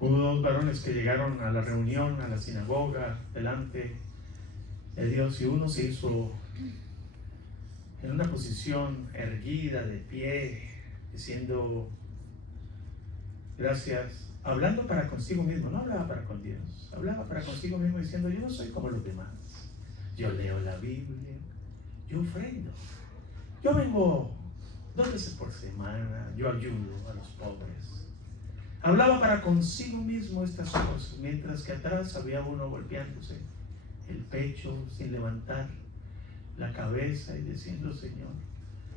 Hubo dos varones que llegaron a la reunión, a la sinagoga, delante de Dios, y uno se hizo en una posición erguida, de pie, diciendo gracias, hablando para consigo mismo, no hablaba para con Dios, hablaba para consigo mismo diciendo: yo no soy como los demás, yo leo la Biblia, yo ofrendo, yo vengo 2 veces por semana, yo ayudo a los pobres. Hablaba para consigo mismo estas cosas, mientras que atrás había uno golpeándose el pecho sin levantar la cabeza y diciendo: Señor,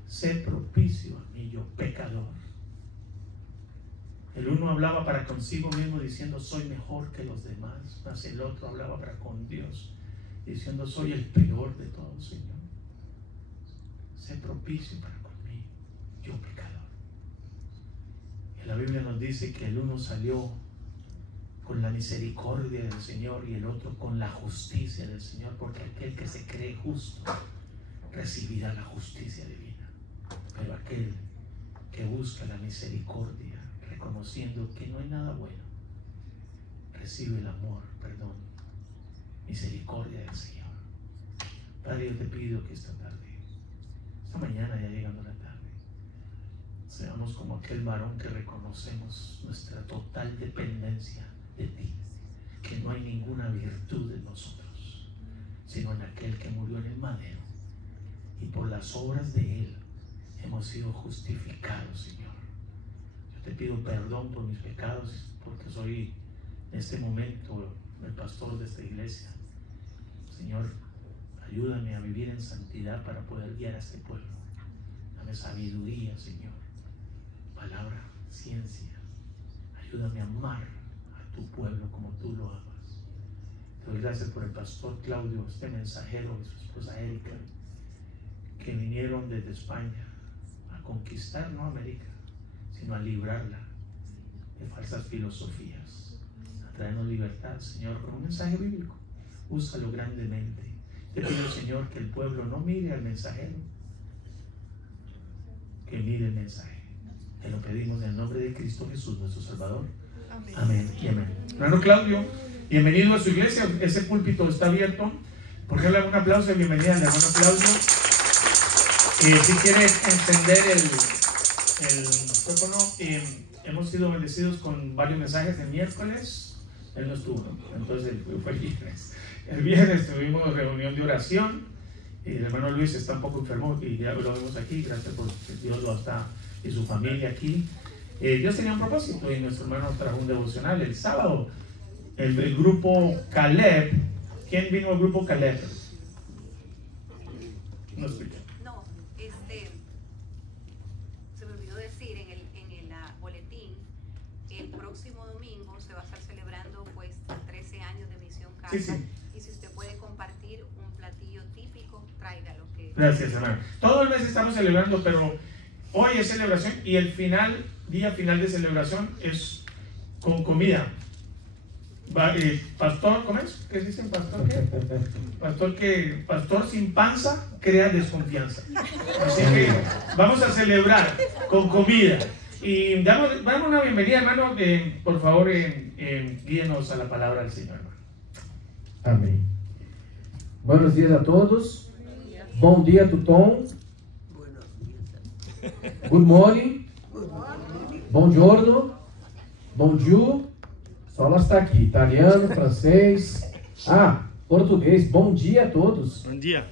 sé propicio a mí, yo pecador. El uno hablaba para consigo mismo diciendo: soy mejor que los demás, mas el otro hablaba para con Dios diciendo: soy el peor de todos, Señor. Sé propicio para conmigo, yo pecador. Y la Biblia nos dice que el uno salió con la misericordia del Señor y el otro con la justicia del Señor, porque aquel que se cree justo recibirá la justicia divina, pero aquel que busca la misericordia, reconociendo que no hay nada bueno, recibe el amor, perdón, misericordia del Señor. Padre, yo te pido que esta tarde, esta mañana ya llegando la tarde, seamos como aquel varón que reconocemos nuestra total dependencia de ti, que no hay ninguna virtud en nosotros, sino en aquel que murió en el madero, y por las obras de él hemos sido justificados, Señor. Yo te pido perdón por mis pecados, porque soy en este momento el pastor de esta iglesia. Señor, ayúdame a vivir en santidad para poder guiar a este pueblo. Dame sabiduría, Señor, palabra, ciencia. Ayúdame a amar a tu pueblo como tú lo amas. Te doy gracias por el pastor Claudio, este mensajero y su esposa Erika, que vinieron desde España a conquistar no América, sino a librarla de falsas filosofías, a traernos libertad, Señor, con un mensaje bíblico. Úsalo grandemente. Te pido, Señor, que el pueblo no mire al mensajero, que mire el mensaje. Te lo pedimos en el nombre de Cristo Jesús, nuestro Salvador. Amén. Amén y amén. Hermano Claudio, bienvenido a su iglesia. Ese púlpito está abierto. ¿Por qué le hago un aplauso de bienvenida al hermano Claudio? Si quiere encender el micrófono, hemos sido bendecidos con varios mensajes el miércoles. Él no estuvo, entonces fue el viernes. El viernes tuvimos reunión de oración y el hermano Luis está un poco enfermo y ya lo vemos aquí. Gracias por que Dios lo está y su familia aquí. Dios tenía un propósito y nuestro hermano trajo un devocional el sábado. El grupo Caleb. ¿Quién vino al grupo Caleb? No escuché. No, se me olvidó decir en el boletín, el próximo domingo se va a estar celebrando pues 13 años de Misión Casa. Sí, sí. Y si usted puede compartir un platillo típico, tráigalo. Gracias, hermano. Todo el mes estamos celebrando, pero hoy es celebración y el día final de celebración es con comida. Pastor, ¿cómo es? ¿Qué dicen? ¿Pastor qué? Pastor sin panza crea desconfianza. Así que vamos a celebrar con comida. Y damos una bienvenida, hermano. Por favor, guíenos a la palabra del Señor, hermano. Amém. Buenos dias a todos. Bom dia, Tutom. Good morning. Buongiorno. Bonjour. Só ela está aqui. Italiano, francês. Português. Bom dia a todos. Bom dia.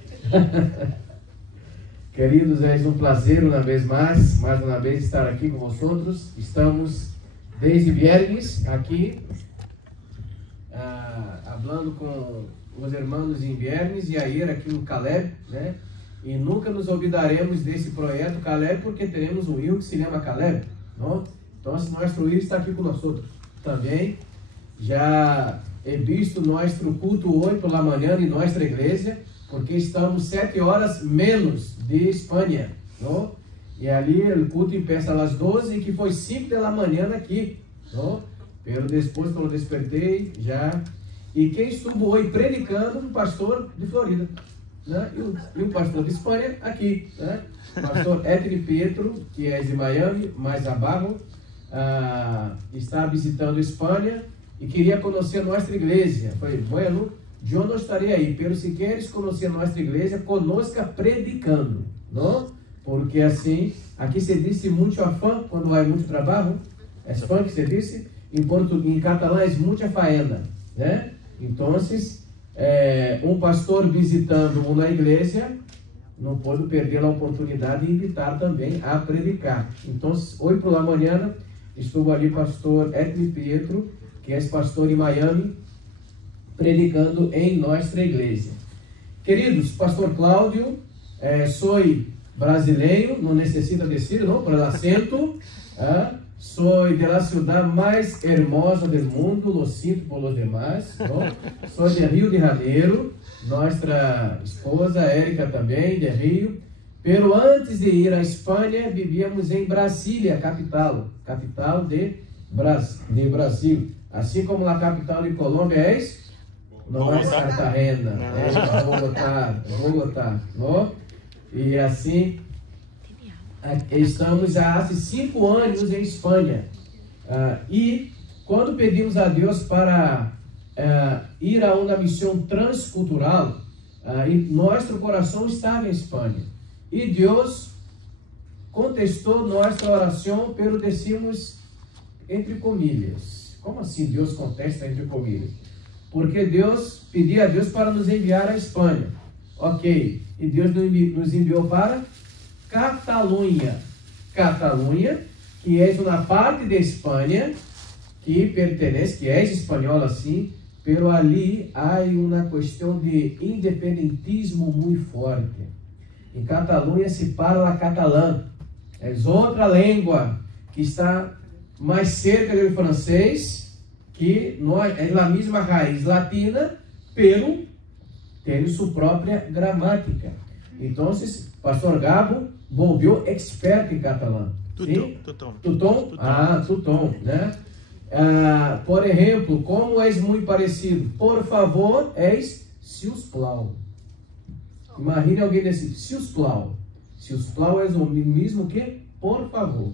Queridos, é um prazer mais uma vez estar aqui com vocês. Estamos desde viernes aqui, falando com os irmãos em viernes e ayer aqui no Caleb, né? E nunca nos olvidaremos desse projeto Caleb, porque teremos um hijo que se chama Caleb, não? Então, nosso hijo está aqui conosco também. Já he visto nosso culto hoje pela manhã em nossa igreja, porque estamos 7 horas menos de Espanha, não? E ali o culto começa às 12 e que foi 5 da manhã aqui, não? Pero depois quando despertei já. E quem estuvo hoje predicando, o pastor de Florida, né? E o pastor de Espanha aqui, né? O pastor Edney Pietro, que é de Miami, mais abaixo, está visitando Espanha e queria conhecer nossa igreja. Falei, bueno, eu não estarei aí, pero se queres conhecer nossa igreja, conosca predicando, não? Porque assim, aqui se diz muito afã quando há muito trabalho, é fã que se diz, em catalão é muita faena, né? Então, pastor visitando uma igreja não pode perder a oportunidade de invitar também a predicar. Então, hoje pela manhã, estou ali pastor Edmund Pietro, que é pastor em Miami, predicando em nossa igreja. Queridos, pastor Cláudio, sou brasileiro, não necessita decir, não, por el acento, sou de la ciudad mais hermosa del mundo, lo sinto por los demás, não? Sou de Rio de Janeiro, nossa esposa Érica também, de Rio, pero antes de ir à Espanha, vivíamos em Brasília, capital de Brasil, assim como a capital de Colômbia é não é Cartagena, é Bogotá, não? E assim, estamos há 5 anos em Espanha. E quando pedimos a Deus para ir a uma missão transcultural, nosso coração estava em Espanha. E Deus contestou nossa oração, pero decimos entre comilhas. Como assim Deus contesta entre comilhas? Porque Deus pedia a Deus para nos enviar à Espanha. Ok, e Deus nos enviou para Catalunha, que é uma parte da Espanha que é espanhola assim, pero ali há uma questão de independentismo muito forte. Em Catalunha se fala catalã, é outra língua que está mais cerca do francês, que não é a mesma raiz latina, pero tem sua própria gramática. Então, pastor Gabo volviu experto em catalão. Tutom. Tutom, né? Por exemplo, como é muito parecido? Por favor, siusplau. Imagine alguém desse, siusplau. Siusplau é o mesmo que por favor.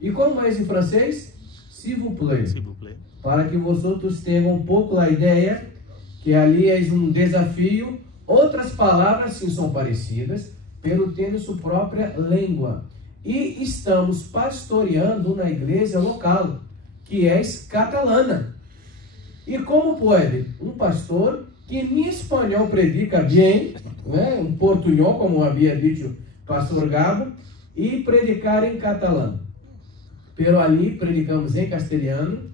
E como é em francês? S'il vous plaît. Para que vocês tenham um pouco a ideia que ali é um desafio. Outras palavras sim são parecidas, pelo tendo sua própria língua. E estamos pastoreando na igreja local, que é catalana. E como pode um pastor que em espanhol predica bem, né, um portunhol, como havia dito pastor Gabo, e predicar em catalão? Pero ali predicamos em castelhano,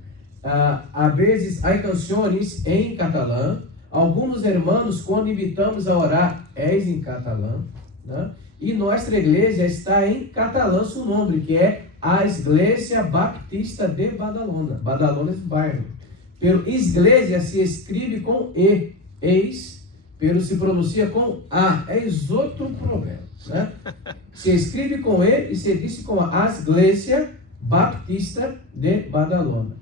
às vezes há canções em catalão. Alguns irmãos, quando invitamos a orar, em catalão, né? E nossa igreja está em catalão, seu nome, que é a Igreja Baptista de Badalona. Badalona é o bairro. Pero igreja se escreve com E, pero se pronuncia com A. É outro problema, né? Se escreve com E e se diz com a Igreja Baptista de Badalona.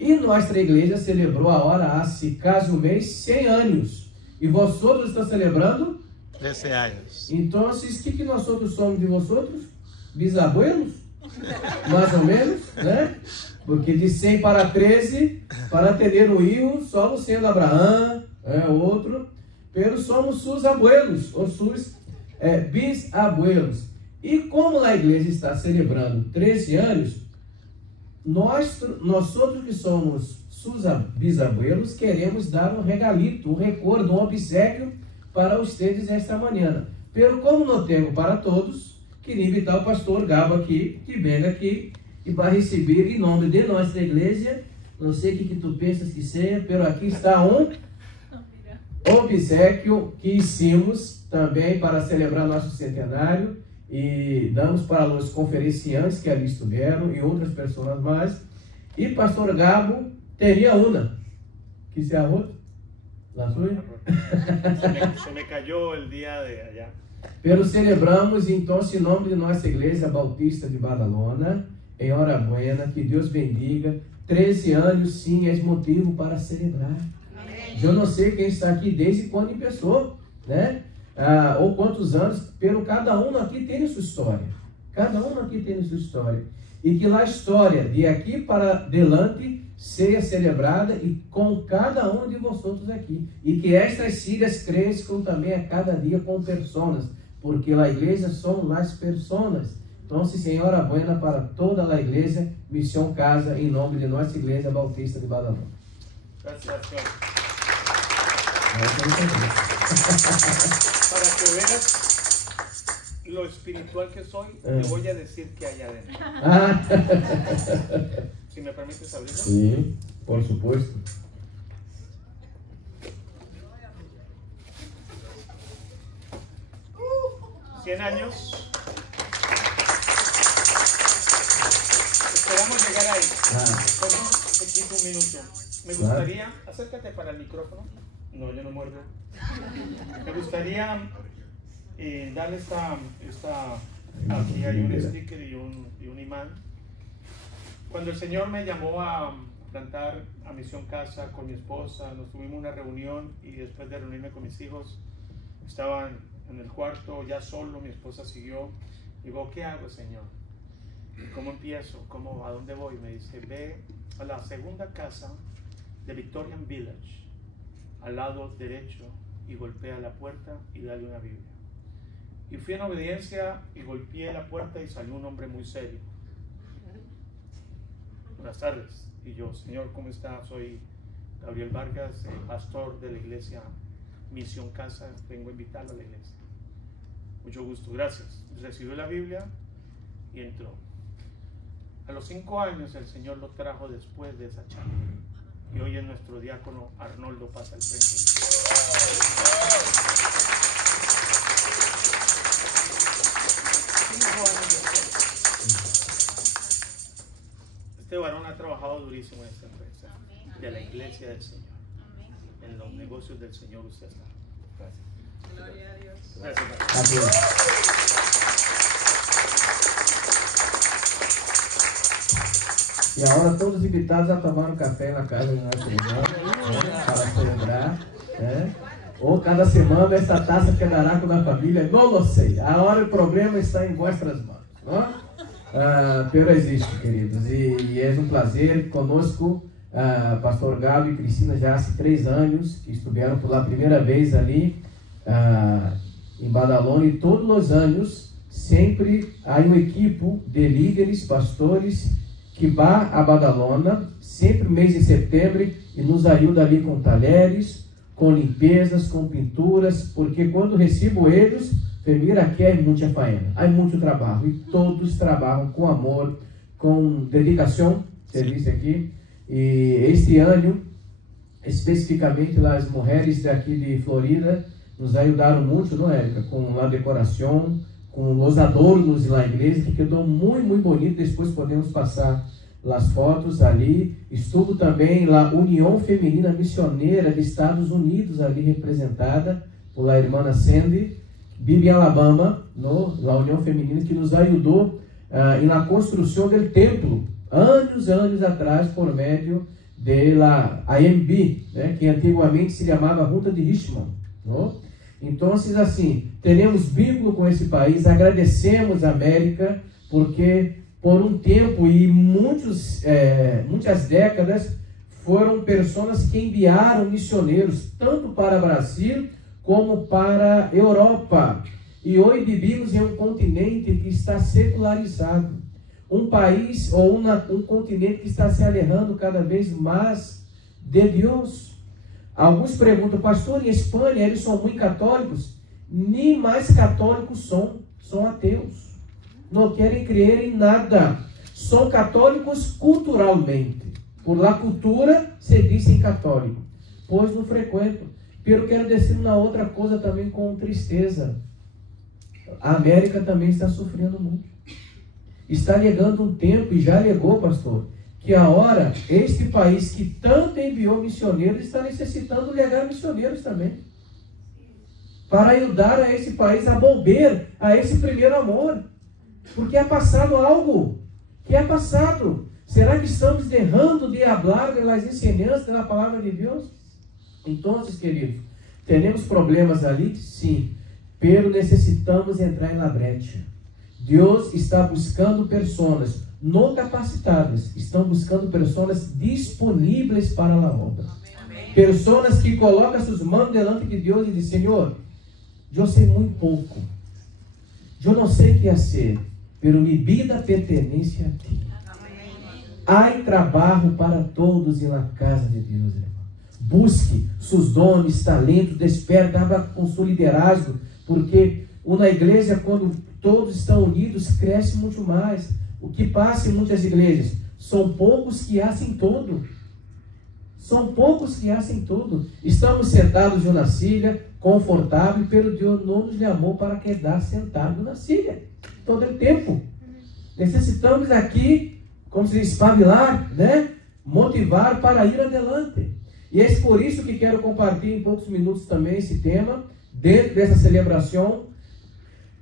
E nossa igreja celebrou a hora há, se caso um mês, 100 anos. E vocês estão celebrando? 13 anos. Então, o que nós somos de vocês? Bisabuelos? Mais ou menos, né? Porque de 100 para 13, para ter um filho, só sendo Abraão, outro. Pero somos seus abuelos, ou seus bisabuelos. E como a igreja está celebrando 13 anos, nós outros que somos seus bisabuelos, queremos dar um regalito, um recordo, um obsequio para vocês esta manhã. Pero como não temos para todos, queria invitar o pastor Gabo aqui, que venha aqui e vai receber em nome de nossa igreja. Não sei o que tu pensas que seja, pero aqui está um obsequio que hicimos também para celebrar nosso centenário. E damos para os conferenciantes que ali estiveram e outras pessoas mais. E pastor Gabo teria uma. Que se a outra? La suya? Se me cayó el día de allá. Pero celebramos então em nome de nossa igreja Bautista de Badalona, em hora buena, que Deus bendiga. 13 anos sim é motivo para celebrar. Eu não sei quem está aqui desde quando começou, né? Ou quantos anos, pelo cada um aqui tem sua história. Cada um aqui tem sua história. e que a história de aqui para delante seja celebrada e com cada um de vocês aqui, e que estas silhas cresçam também a cada dia com pessoas, porque a igreja são as pessoas. Então, Senhora buena para toda a igreja, Missão Casa, em nome de nossa Igreja Bautista de Badalona. Gracias, Señor. Para que veas lo espiritual que soy, te voy a decir que hay adentro. Si me permites abrirlo. Sí, por supuesto. ¿100 años? Esperamos llegar ahí. Perdón, te quito un minuto. Me gustaría, acércate para el micrófono. No, yo no muerdo. Me gustaría darle aquí hay un sticker y un imán. Cuando el Señor me llamó a plantar a Misión Casa con mi esposa, nos tuvimos una reunión y después de reunirme con mis hijos, estaban en el cuarto, ya solo, mi esposa siguió. Digo, ¿qué hago, Señor? ¿Cómo empiezo? ¿A dónde voy? Me dice, ve a la segunda casa de Victorian Village, al lado derecho, y golpea la puerta y dale una Biblia. Y fui en obediencia y golpeé la puerta y salió un hombre muy serio. Buenas tardes. Y yo, Señor, ¿cómo está? Soy Gabriel Vargas, pastor de la iglesia Misión Casa. Vengo a invitarlo a la iglesia. Mucho gusto, gracias. Recibió la Biblia y entró. A los 5 años el Señor lo trajo después de esa charla. Y hoy es nuestro diácono Arnoldo pasa al frente. 5 años después. Este varón ha trabajado durísimo en esta empresa, de la iglesia del Señor. En los negocios del Señor usted está. Gracias. Gloria a Dios. Gracias. E agora todos invitados a tomar um café na casa de nosso irmão, para celebrar, né? Ou cada semana essa taça quedará com a família, não sei. Agora o problema está em vossas mãos, não? Pero existe, queridos, e é um prazer conosco, pastor Gabi e Cristina, já há 3 anos que estiveram pela primeira vez ali em Badalona, e todos os anos sempre há uma equipe de líderes, pastores, que vai a Badalona, sempre mês de setembro, e nos ajuda ali com talheres, com limpezas, com pinturas, porque quando recebo eles, mira, aqui há muita faena, há muito trabalho, e todos trabalham com amor, com dedicação, serviço aqui, e este ano, especificamente as mulheres daqui de Florida, nos ajudaram muito, não, Érica? Com a decoração, com os adornos na igreja, que quedou muito, muito bonito. Depois podemos passar as fotos ali. Estuvo também a União Feminina Missioneira dos Estados Unidos, ali representada por a irmã Sandy, vive em Alabama, a União Feminina, que nos ajudou na construção do templo, anos atrás, por meio da AMB, né, que antigamente se chamava Junta de Richmond. Não? Então, assim, temos vínculo com esse país, agradecemos a América, porque por um tempo e muitas décadas foram pessoas que enviaram missioneiros, tanto para o Brasil como para a Europa. E hoje vivimos em um continente que está secularizado, um país ou um continente que está se alejando cada vez mais de Deus. Alguns perguntam, pastor, em Espanha eles são muito católicos? Nem mais católicos são ateus. Não querem crer em nada. São católicos culturalmente. Por lá cultura se dizem católico. Pois não frequentam. Pero quero dizer uma outra coisa também com tristeza. A América também está sofrendo muito. Está chegando um tempo, e já chegou, pastor, que agora este país que tanto enviou missioneiros está necessitando levar missioneiros também, para ajudar a esse país a volver a esse primeiro amor, porque é passado algo, que é passado. Será que estamos deixando de falar das ensinanças da palavra de Deus? Então, queridos, temos problemas ali? Sim, pero necessitamos entrar na brecha. Deus está buscando pessoas não capacitadas, estão buscando pessoas disponíveis para a obra. Pessoas que colocam suas mãos delante de Deus e dizem: Senhor, eu sei muito pouco, eu não sei o que fazer, mas minha vida pertence a Ti. Há trabalho para todos na casa de Deus, irmão. Busque seus dons, talentos, desperta, abra com seu liderazgo, porque uma igreja, quando todos estão unidos, cresce muito mais. O que passa em muitas igrejas? São poucos que fazem tudo. São poucos que fazem tudo. Estamos sentados em uma silha, confortável, pelo Deus não nos chamou para quedar sentado na silha todo o tempo. Necessitamos aqui, como se diz, espabilar, né? Motivar para ir adelante. E é por isso que quero compartilhar em poucos minutos também esse tema, dentro dessa celebração,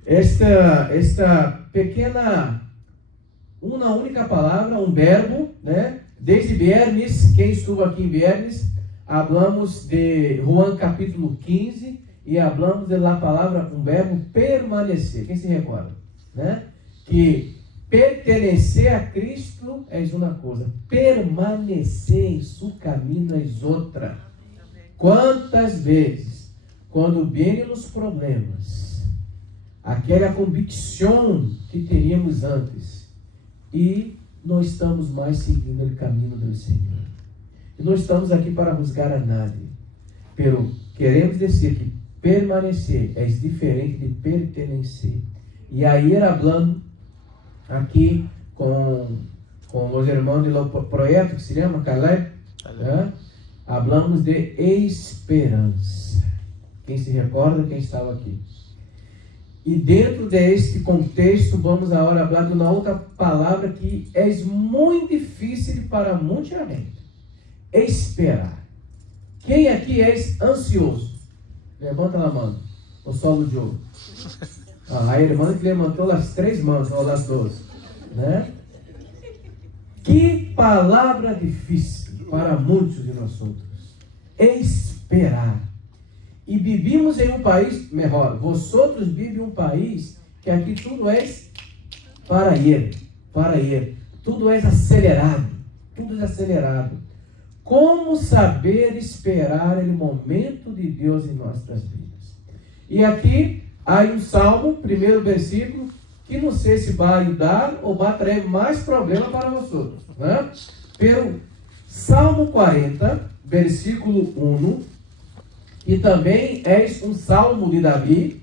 esta pequena, uma única palavra, um verbo, né? Desde viernes, quem estuvo aqui em viernes, falamos de Juan capítulo 15 e falamos da palavra, um verbo permanecer. Quem se recorda? Né? Que pertencer a Cristo é uma coisa, permanecer em seu caminho é outra. Quantas vezes, quando vêm os problemas, aquela convicção que teríamos antes, e não estamos mais seguindo o caminho do Senhor. E não estamos aqui para juzgar a nadie, pero queremos dizer que permanecer é diferente de pertencer. E aí era falando aqui com os irmãos do projeto que se chama Caleb, falamos de esperança. Quem se recorda, quem estava aqui? E dentro deste contexto, vamos agora falar de uma outra palavra que é muito difícil para muita gente. Esperar. Quem aqui é ansioso? Levanta a mão. O solo de ouro. A irmã que levantou as 3 mãos, ou as 12. Né? Que palavra difícil para muitos de nós outros. Esperar. E vivimos em um país, melhor, vosotros vivem em um país que aqui tudo é para ir. Tudo é acelerado. Como saber esperar o momento de Deus em nossas vidas? E aqui há um salmo, primeiro versículo, que não sei se vai ajudar ou vai trazer mais problema para vocês. Né? Pero Salmo 40, versículo 1, e também é um salmo de Davi,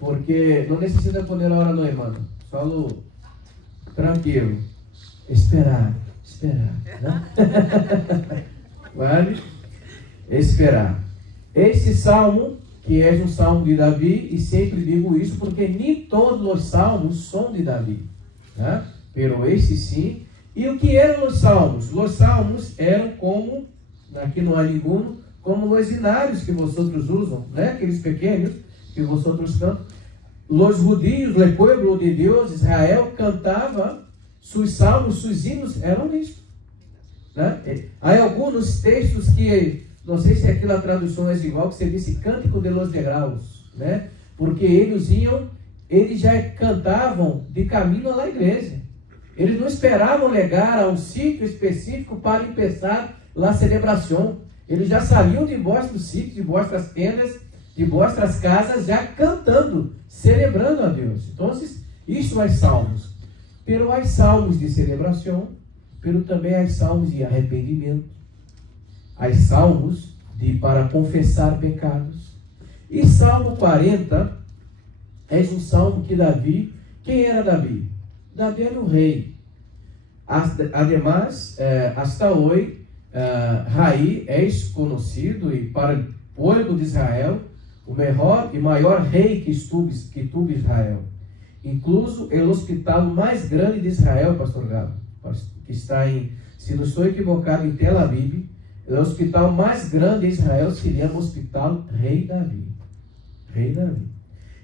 porque não necessita poner a hora no irmão, só tranquilo, esperar, né? Vale? Esperar. Esse salmo, que é um salmo de Davi, e sempre digo isso porque nem todos os salmos são de Davi, né? Pero esse sim. E o que eram os salmos? Os salmos eram como, aqui não há nenhum, como os hinários que vocês usam, né? Aqueles pequenos que vocês cantam. Os judios, o povo de Deus, Israel, cantava seus salmos, seus hinos, eram isso. Né? Há alguns textos que, não sei se aquela tradução é igual, que você disse Cântico de los Degraus, né? Porque eles já cantavam de caminho à igreja. Eles não esperavam chegar a um sítio específico para começar a celebração. Eles já saíam de vossos sítios, de vossas tendas, de vossas casas, já cantando, celebrando a Deus. Então, isso é salmos. Pero há salmos de celebração, pero também há salmos de arrependimento. Há salmos para confessar pecados. E Salmo 40 é um salmo que Davi... Quem era Davi? Davi era o rei. Además, hasta hoje, Raí é conhecido, e para o povo de Israel, o melhor e maior rei que tuvo Israel. Incluso o hospital mais grande de Israel, pastor Gabo, que está se não estou equivocado, em Tel Aviv, o hospital mais grande de Israel se chama Hospital Rei Davi.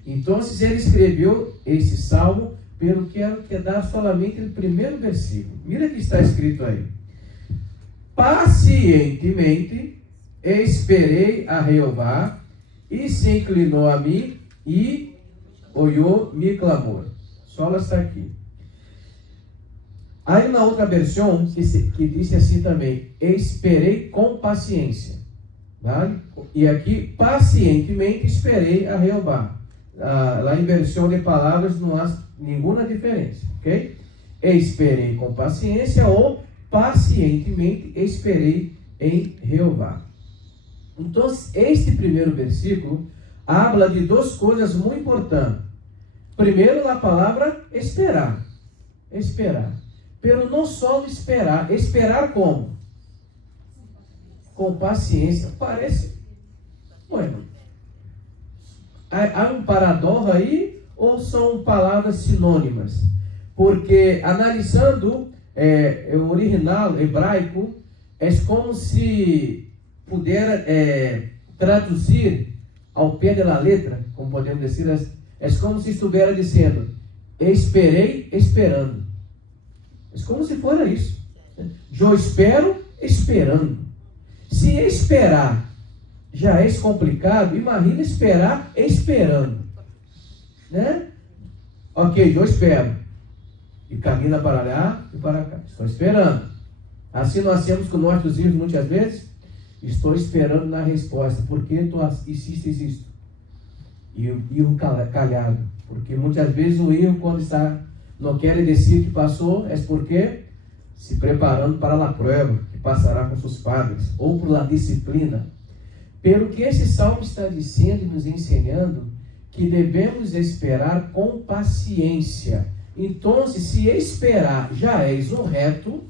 Então, ele escreveu esse salmo, pelo que quero quedar solamente no primeiro versículo. Mira que está escrito aí. Pacientemente esperei a Jeová, e se inclinou a mim, e ouviu meu clamor. Só ela está aqui. Há uma outra versão que diz assim também: esperei com paciência. Vale? E aqui, pacientemente esperei a Jeová. Lá em versão de palavras não há nenhuma diferença, ok? Esperei com paciência ou pacientemente esperei em Jeová. Então, este primeiro versículo habla de duas coisas muito importantes. Primeiro, a palavra esperar. Esperar. Pero não só esperar. Esperar como? Com paciência. Parece... Bueno, há um paradoxo aí ou são palavras sinônimas? Porque analisando o original hebraico, é como se pudera traduzir ao pé da letra, como podemos dizer, é como se estivesse dizendo: esperei esperando. É como se fosse isso. Eu espero esperando. Se esperar já é complicado, imagina esperar esperando, né? Ok, eu espero e camina para lá e para cá. Estou esperando. Assim nós temos com nossos filhos muitas vezes. Estou esperando na resposta. Por que tu insistes isto? E o erro calhado. Porque muitas vezes o erro, quando não quer dizer que passou, é porque se preparando para a prova que passará com seus padres, ou por la disciplina. Pelo que esse salmo está dizendo e nos ensinando, que devemos esperar com paciência. Então, se esperar já és um reto,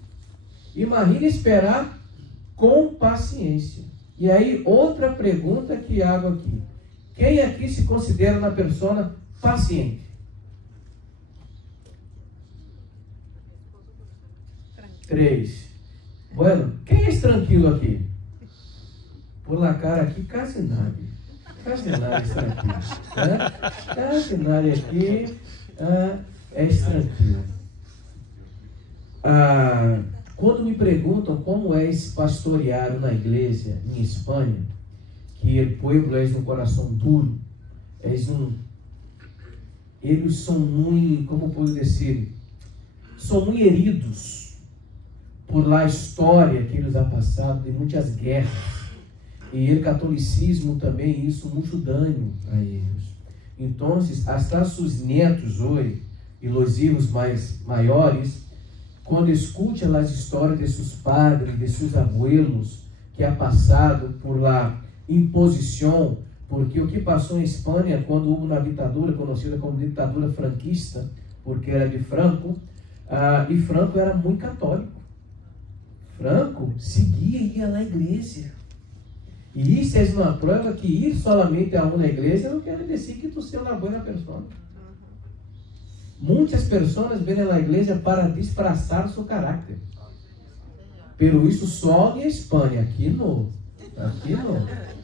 imagine esperar com paciência. E aí, outra pergunta que hago aqui. Quem aqui se considera uma pessoa paciente? Três. Bueno, quem é tranquilo aqui? Por la cara aqui, quase nada. Quase nada está aqui. Né? Quase nada aqui é tranquilo. Quando me perguntam como é pastorear na igreja em Espanha, que o povo é um coração duro, eles são muito, como posso dizer, são muito heridos por lá a história que eles han passado de muitas guerras. E o catolicismo também isso muito dano a eles. Então, até seus netos hoje e os filhos maiores, quando escutam as histórias de seus padres, de seus abuelos, que ha passado por la imposição, porque o que passou em Espanha, quando houve uma ditadura, conhecida como ditadura franquista, porque era de Franco, e Franco era muito católico. Franco seguia e ia na igreja. E isso é uma prova que ir solamente a uma igreja não quer dizer que tu seja uma boa pessoa. Muitas pessoas vêm à igreja para disfarçar seu caráter. Pero isso só em Espanha. Aqui não.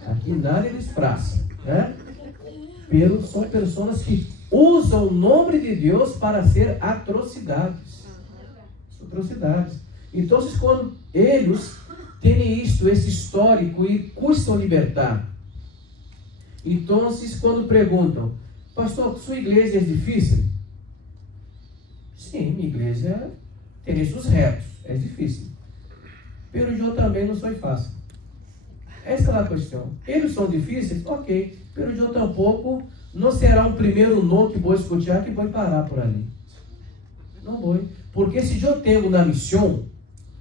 Aqui nada disfarça. Né? Pero são pessoas que usam o nome de Deus para fazer atrocidades. Atrocidades. Então, quando eles têm esse histórico e custam libertar. Então, quando perguntam, pastor, sua igreja é difícil? Sim, minha igreja tem seus retos, é difícil. Pero eu também não sou fácil. Essa é a questão. Eles são difíceis? Ok. Pero eu tampouco não será um primeiro não que vou escutar que vou parar por ali. Não vou. Porque se eu tenho na missão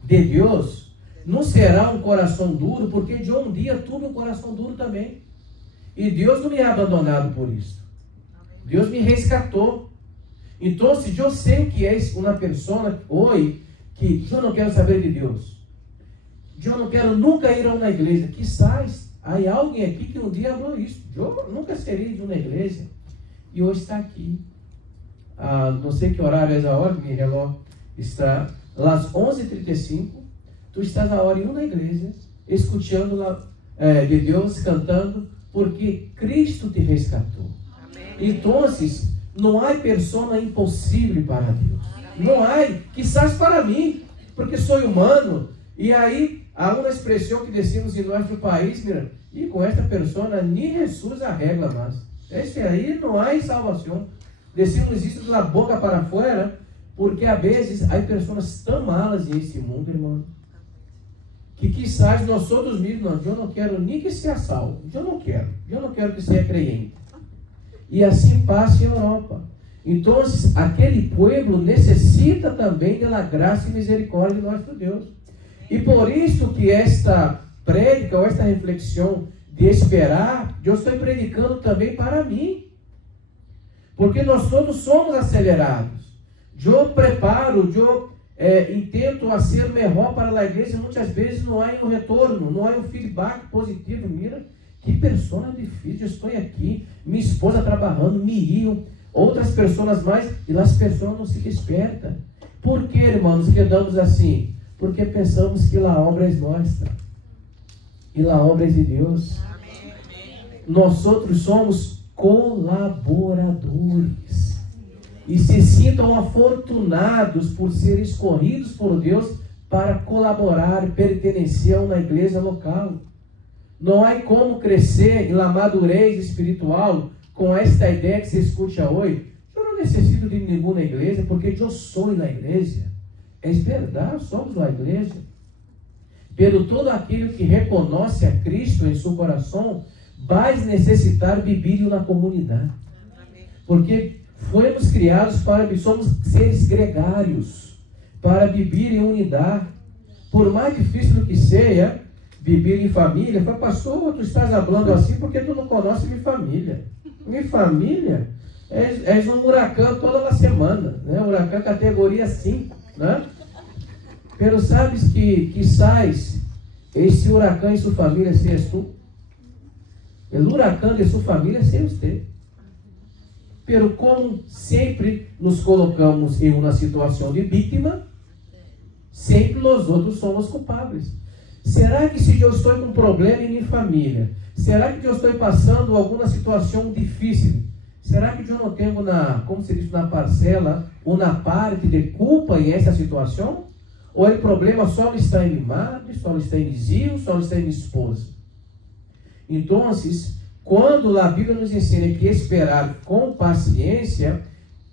de Deus, não será um coração duro, porque eu um dia tive um coração duro também. E Deus não me ha abandonado por isso. Deus me resgatou. Então, se eu sei o que é uma pessoa hoje, que eu não quero saber de Deus, eu não quero nunca ir a uma igreja, quizás há alguém aqui que um dia falou isso, eu nunca serei de uma igreja, e hoje está aqui. Não sei que horário é a hora, meu relógio está às 11h35, tu estás a hora em uma igreja, escutando de Deus, cantando, porque Cristo te resgatou. Então, não há pessoa impossível para Deus. Não há, quizás para mim, porque sou humano. E aí, há uma expressão que decimos em nosso país, mira, e com esta pessoa nem Jesus arregla mais. Esse aí não há salvação. Decimos isso da boca para fora, Porque às vezes há pessoas tão malas nesse mundo, irmão, que quizás nós todos mesmos, não, eu não quero nem que seja salvo, eu não quero que seja crente. E assim passa em Europa. Então, aquele povo necessita também da graça e misericórdia de nosso Deus. E por isso que esta prédica, ou esta reflexão de esperar, eu estou predicando também para mim. Porque nós todos somos acelerados. Eu preparo, eu intento a ser melhor para a igreja, muitas vezes não há um retorno, não há um feedback positivo. Mira, que pessoa difícil, eu estou aqui, minha esposa trabalhando, me rio, outras pessoas mais, e as pessoas não se despertam. Por que, irmãos, que andamos assim? Porque pensamos que a obra é nossa, e a obra é de Deus. Nós outros somos colaboradores. E se sintam afortunados por serem escolhidos por Deus para colaborar, pertencer a uma igreja local. Não há como crescer em la madurez espiritual com esta ideia que se escuta hoje. Eu não necessito de nenhuma igreja, porque eu sou na igreja. É verdade, somos a igreja. Pelo todo aquele que reconhece a Cristo em seu coração, vai necessitar viver na comunidade. Porque fomos criados somos seres gregários, para viver em unidade. Por mais difícil que seja viver em família, fala, pastor, tu estás falando assim porque tu não conhece minha família. Minha família é um huracão toda a semana, né? Huracão categoria 5, né? Pero sabes que quizás esse huracão em sua família sejas tu. O huracão de sua família seja você. Pero como sempre nos colocamos em uma situação de vítima, sempre nós outros somos culpados. Será que se eu estou com um problema em minha família, será que eu estou passando alguma situação difícil, será que eu não tenho como se diz, na parcela, uma parte de culpa em essa situação? Ou o problema só está em minha madre, só está em meu, só está em minha esposa? Então, quando a Bíblia nos ensina que esperar com paciência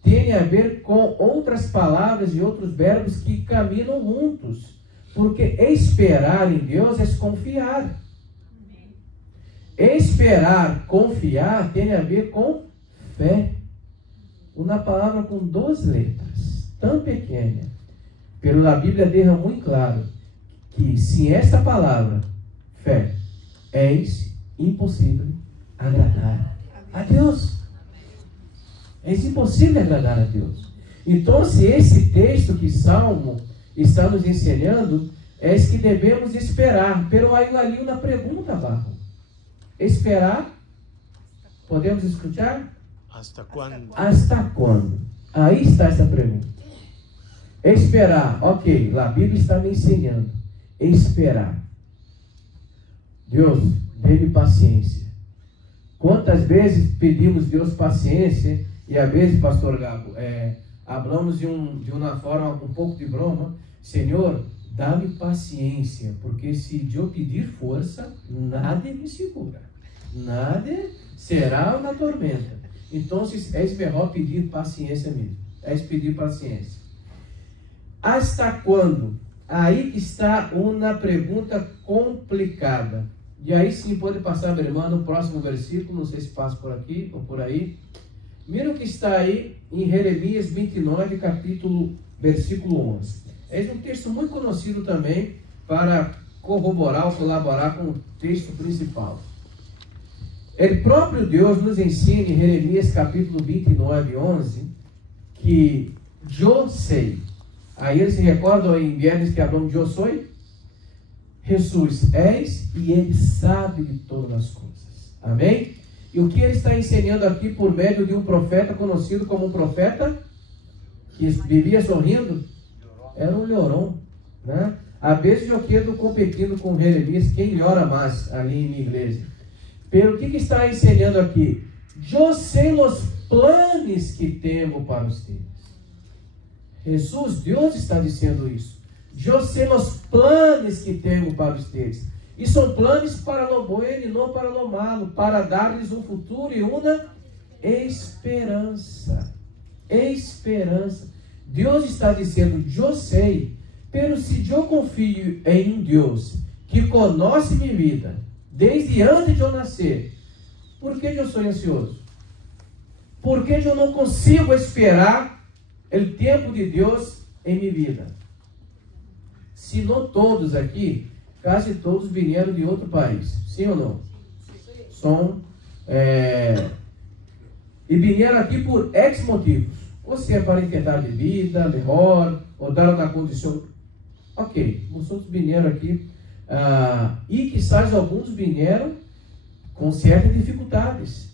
tem a ver com outras palavras e outros verbos que caminham juntos. Porque esperar em Deus é confiar. Esperar, confiar, tem a ver com fé. Uma palavra com 2 letras, tão pequena. Pero a Bíblia deixa muito claro que sem esta palavra, fé, é impossível agradar a Deus. É impossível agradar a Deus. Então, se esse texto que Salmo está nos ensinando, é que devemos esperar. Pero há ali uma pergunta abaixo. Esperar, podemos escutar? ¿Hasta quando? Hasta quando? Aí está essa pergunta. Esperar, ok, a Bíblia está me ensinando. Esperar. Deus, dê-me paciência. Quantas vezes pedimos Deus paciência, e às vezes, pastor Gabo, hablamos de uma forma um pouco de broma, Senhor, dá-me paciência, porque se eu pedir força, nada me segura, nada será uma tormenta. Então, é melhor pedir paciência mesmo, é pedir paciência. Hasta quando? Aí que está uma pergunta complicada. E aí sim, pode passar, meu irmão, no próximo versículo, não sei se passa por aqui ou por aí. Mira o que está aí em Jeremias 29, versículo 11. É um texto muito conhecido também para corroborar ou colaborar com o texto principal. O próprio Deus nos ensina em Jeremias capítulo 29, 11, que eu sei. Aí eles se recordam em viernes que falamos eu sou? Jesus és e Ele sabe de todas as coisas. Amém? E o que Ele está ensinando aqui por meio de um profeta conhecido como um profeta que vivia sorrindo? Era um llorão, né? Às vezes eu quedo competindo com Jeremias, quem llora mais ali em minha igreja. Pelo que está ensinando aqui? Eu sei os planos que tenho para vocês. Jesus, Deus está dizendo isso. Eu sei os planos que tenho para vocês. E são planos para o bom e não para o malo, para dar-lhes um futuro e uma esperança. Esperança. Deus está dizendo, eu sei, pero se eu confio em um Deus que conhece minha vida, desde antes de eu nascer, por que eu sou ansioso? Por que eu não consigo esperar o tempo de Deus em minha vida? Se não todos aqui, quase todos vieram de outro país, sim ou não? São, e vieram aqui por X motivos. Ou seja, para enfrentar de vida melhor, ou dar uma condição. Ok, os outros vieram aqui, e quizás alguns vieram com certas dificuldades,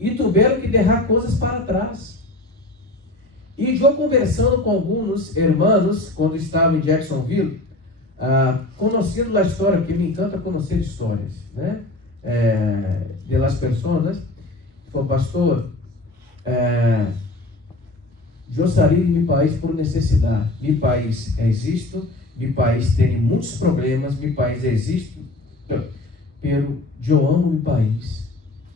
e tiveram que deixar coisas para trás. E eu conversando com alguns irmãos, quando estava em Jacksonville, conhecendo a história, que me encanta conhecer histórias, né? De las pessoas, falou, pastor, eu saí de meu país por necessidade. Meu país existe, meu país tem muitos problemas, meu país existe, pero eu amo meu país.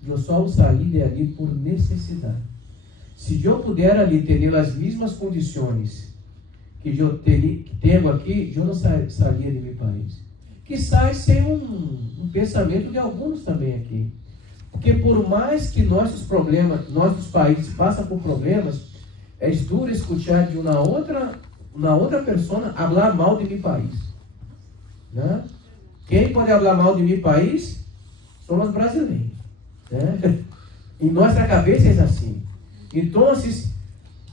Eu só saí de ali por necessidade. Se eu puder ali ter as mesmas condições que eu tenho aqui, eu não sairia de meu país. Quizás seja um pensamento de alguns também aqui. Porque por mais que nossos países passam por problemas, é duro escutar de uma outra pessoa falar mal de meu país. Né? Quem pode falar mal de meu país? Somos os brasileiros. Né? Em nossa cabeça é assim. Então,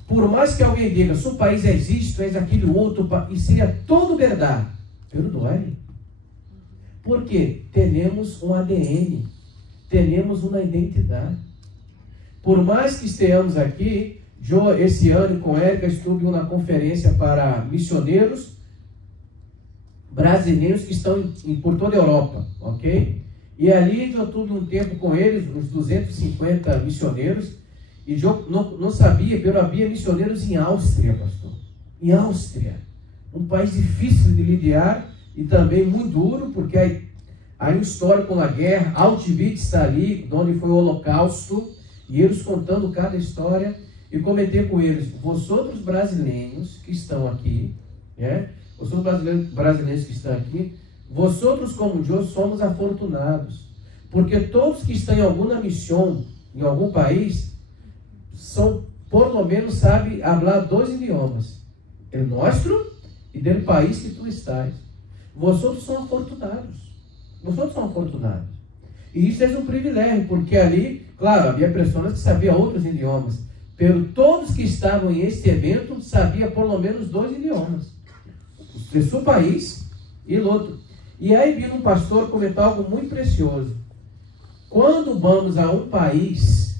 por mais que alguém diga, seu país existe, é aquele outro, e seja tudo verdade, perdoe. Porque temos um ADN, temos uma identidade. Por mais que estejamos aqui, eu, esse ano, com Érica, estive em uma conferência para missioneiros brasileiros que estão por toda a Europa, ok? E ali eu tive um tempo com eles, uns 250 missioneiros, e eu não sabia, mas havia missioneiros em Áustria, pastor. Em Áustria. Um país difícil de lidiar e também muito duro, porque há uma história com a guerra. Auschwitz está ali, onde foi o Holocausto, e eles contando cada história. E comentei com eles, vosotros brasileiros que estão aqui, vosotros brasileiros que estão aqui, vosotros como eu somos afortunados, porque todos que estão em alguma missão, em algum país, são, por lo menos, sabem falar 2 idiomas, o nosso e do país que tu estás. Vosotros são afortunados, vosotros são afortunados. E isso é um privilégio, porque ali, claro, havia pessoas que sabiam outros idiomas, pero todos que estavam em este evento sabiam por lo menos 2 idiomas, de seu país e o outro. E aí vi um pastor comentar algo muito precioso. Quando vamos a um país,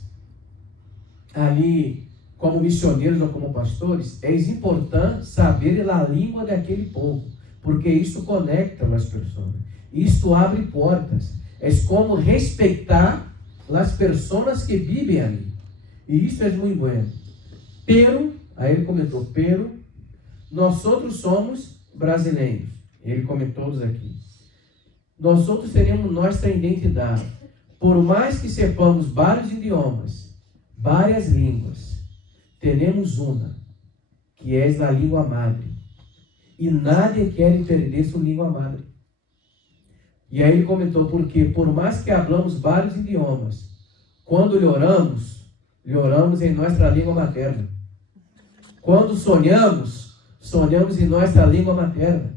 ali como missioneiros ou como pastores, é importante saber a língua daquele povo, porque isso conecta as pessoas, isso abre portas, é como respeitar as pessoas que vivem ali. E isso é muito bueno. Pero, aí ele comentou, pero, nós outros somos brasileiros. Ele comentou aqui. Nós outros teremos nossa identidade. Por mais que sepamos vários idiomas, várias línguas, teremos uma, que é a língua madre. E nadie quer perder sua língua madre. E aí ele comentou, porque por mais que hablamos vários idiomas, quando oramos em nossa língua materna. Quando sonhamos em nossa língua materna.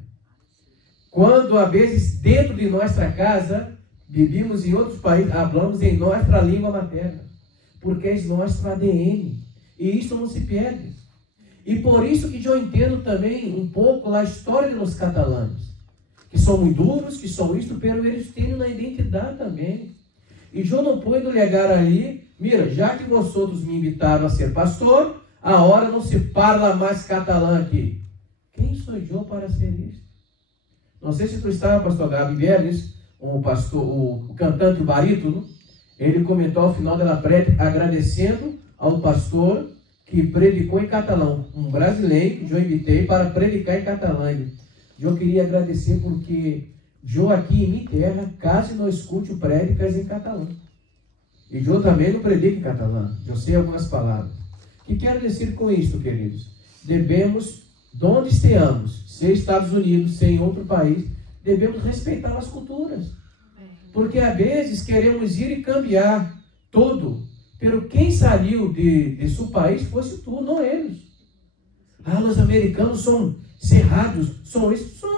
Quando, às vezes, dentro de nossa casa, vivimos em outros países, falamos em nossa língua materna. Porque é nosso ADN. E isso não se perde. E por isso que eu entendo também um pouco a história dos catalães. Que são muito duros, que são isto, pero eles têm uma identidade também. E eu não puedo ligar ali, mira, já que vocês me invitaram a ser pastor, a hora não se fala mais catalã aqui. Quem sou eu para ser isso? Não sei se tu estava, pastor Gabi Vélez, o cantante barítono, ele comentou ao final da prédica, agradecendo ao pastor que predicou em catalão, um brasileiro que eu invitei para predicar em catalão. Eu queria agradecer porque eu aqui em minha terra quase não escuto prédicas em catalão. E eu também não predico em catalão. Eu sei algumas palavras. O que quero dizer com isso, queridos? devemos, de onde estejamos, se Estados Unidos, se em outro país, devemos respeitar as culturas. Porque às vezes queremos ir e cambiar tudo. Pero quem saiu de seu país fosse tu, não eles. Ah, os americanos são cerrados, são isso, são,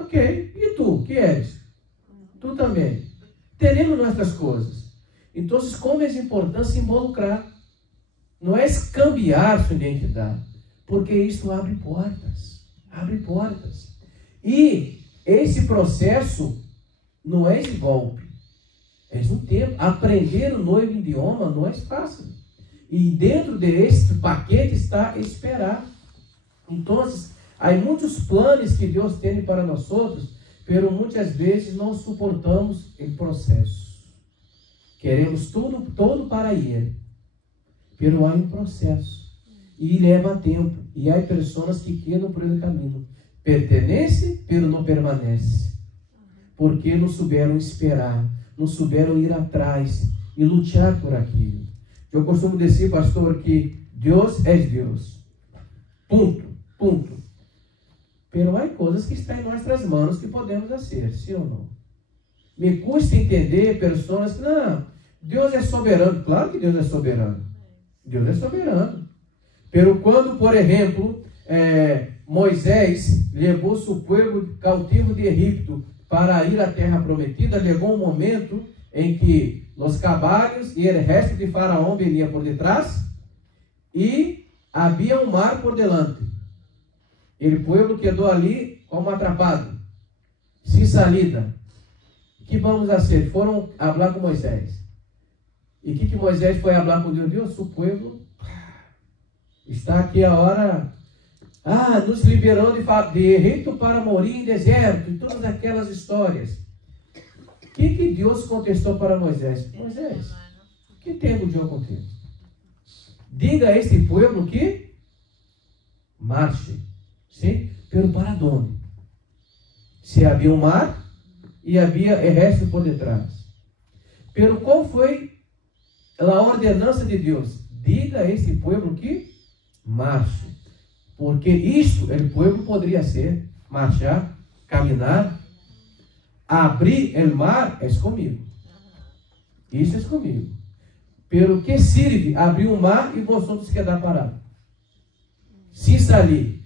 ok. E tu, que és? Tu também. Teremos nossas coisas. Então, como é importante se involucrar? Não é cambiar sua identidade, porque isso abre portas. Abre portas. E esse processo não é de golpe. É um tempo. Aprender um novo idioma não é fácil. E dentro deste paquete está esperar. Então, há muitos planos que Deus tem para nós outros, pero muitas vezes não suportamos o processo. Queremos tudo para Ele. Pero há um processo. E leva tempo. E há pessoas que quedam por esse caminho. Pertenece, pero não permanece. Porque não souberam esperar. Não souberam ir atrás e lutar por aquilo. Eu costumo dizer, pastor, que Deus é Deus. Ponto. Pero há coisas que estão em nossas mãos que podemos fazer, sim ou não? Me custa entender pessoas que, não, Deus é soberano. Claro que Deus é soberano. Deus é soberano. Pero quando, por exemplo, Moisés levou seu povo cautivo de Egipto para ir à terra prometida, chegou um momento em que os cavalos e o resto de Faraó vinha por detrás e havia um mar por delante. O povo quedou ali como atrapado, sem salida. O que vamos fazer? Foram falar com Moisés. E o que Moisés foi falar com Deus? Deus, o povo está aqui a hora. Nos liberou de Egito para morir em deserto, e todas aquelas histórias. O que Deus contestou para Moisés? Moisés, o que tenho eu contigo? Diga a este povo que marche. Sim? Pero para onde? Se havia um mar e havia o resto por detrás. Pero qual foi a ordenança de Deus? Diga a este povo que marche. Porque isto, o povo poderia ser marchar, caminhar, abrir o mar, é comigo. Isso é comigo. Pero que sirve abrir o mar e vocês quedar parados? Se sair.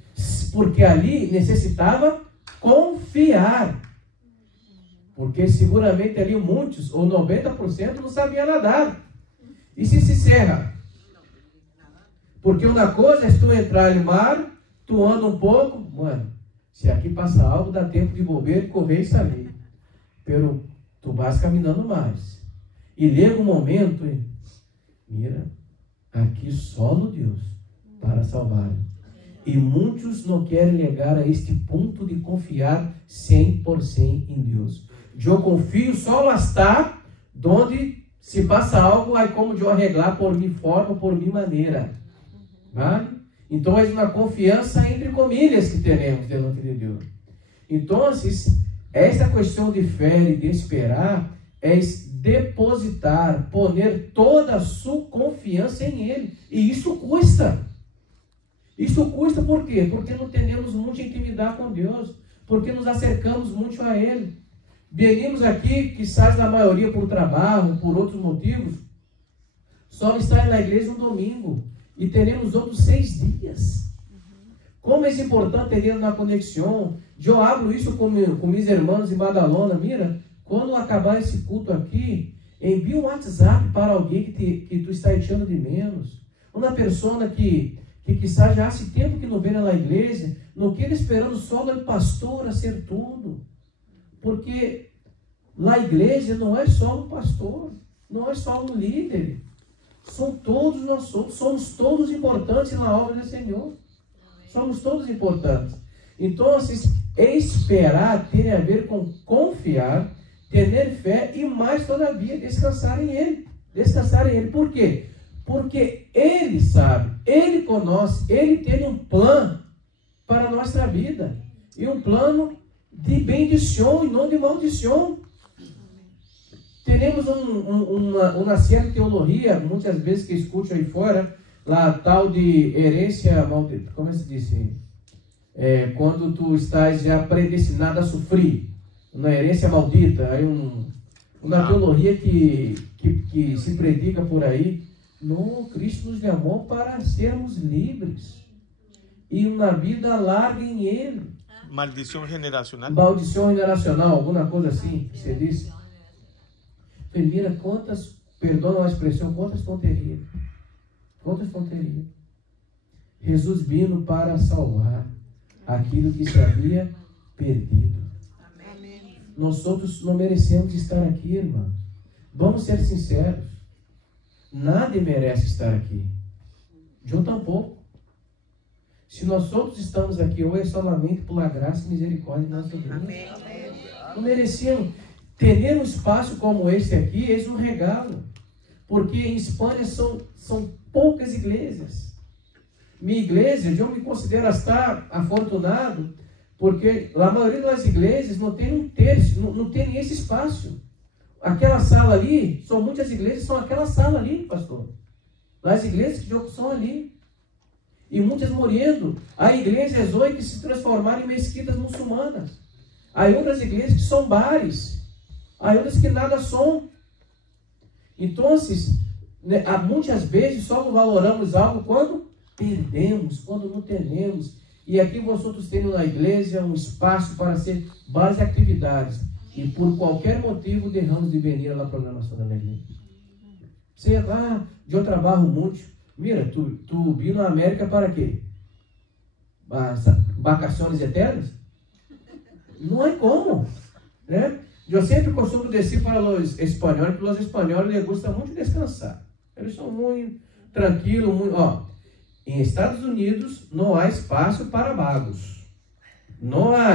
Porque ali necessitava confiar. Porque seguramente ali muitos, ou 90%, não sabiam nadar. E se encerra? Porque uma coisa é tu entrar no mar, tu anda um pouco, mano, se aqui passa algo, dá tempo de bobeira, correr e sair. Pero tu vas caminhando mais. E chega um momento, mira, aqui só no Deus para salvar. E muitos não querem chegar a este ponto de confiar 100% em Deus. Eu confio só hasta onde se passa algo, aí como eu arreglar por minha forma, por minha maneira. Vale? Então é uma confiança entre comilhas que teremos diante de Deus. Então, essa questão de fé e de esperar é depositar, poner toda a sua confiança em Ele. E isso custa. Isso custa por quê? Porque não temos muita intimidade com Deus, porque nos acercamos muito a Ele. Venimos aqui, quizás na maioria por trabalho, por outros motivos, só estar na igreja um domingo, e teremos outros 6 dias. Como é importante ter uma conexão. Eu abro isso com meus irmãos em Badalona. Mira, quando acabar esse culto aqui, envia um WhatsApp para alguém que tu está echando de menos. Uma pessoa que quizás já há tempo que não vem na igreja, não quer esperando só o pastor a ser tudo. Porque a igreja não é só um pastor, não é só um líder. São todos nós somos todos importantes na obra do Senhor. Somos todos importantes. Então, esperar tem a ver com confiar, ter fé e mais todavia descansar em Ele. Descansar em Ele. Por quê? Porque Ele sabe, Ele conosce, Ele tem um plano para a nossa vida. E um plano de bendição e não de maldição. Teremos uma certa teologia, muitas vezes que escuto aí fora, lá tal de herência maldita. Como se diz? Quando tu estás já predestinado a sofrer. Uma herência maldita. Aí uma teologia que se predica por aí. Não, Cristo nos chamou para sermos livres. E uma vida larga em Ele. Maldição generacional. Maldição generacional, alguma coisa assim, que você disse. Mira quantas, perdona a expressão, quantas tonterias. Quantas tonterias. Jesus vindo para salvar aquilo que se havia perdido. Amém. Nós outros não merecemos estar aqui, irmão. Vamos ser sinceros. Nada merece estar aqui. Eu tampouco. Se nós outros estamos aqui hoje é solamente pela graça e misericórdia de nosso Deus. Amém. Não merecemos. Ter um espaço como este aqui é um regalo. Porque em Espanha são poucas igrejas. Minha igreja, eu me considero estar afortunado, porque a maioria das igrejas não tem um terço, não tem esse espaço. Aquela sala ali, são muitas igrejas, são aquela sala ali, pastor. As igrejas que são ali. E muitas morrendo. Há igrejas hoje que se transformaram em mesquitas muçulmanas. Há outras igrejas que são bares. Há outras que nada são. Então, muitas vezes só valoramos algo quando perdemos, quando não temos. E aqui vocês têm na igreja um espaço para ser várias atividades. E por qualquer motivo deixamos de vir na programação da minha igreja. Sei lá, eu trabalho muito. Mira, tu viu na América para quê? Vacações eternas? Não é como, né? Eu sempre costumo dizer para os espanhóis, porque os espanhóis les gostam muito descansar. Eles são muito tranquilos, em Estados Unidos não há espaço para vagos. Não há.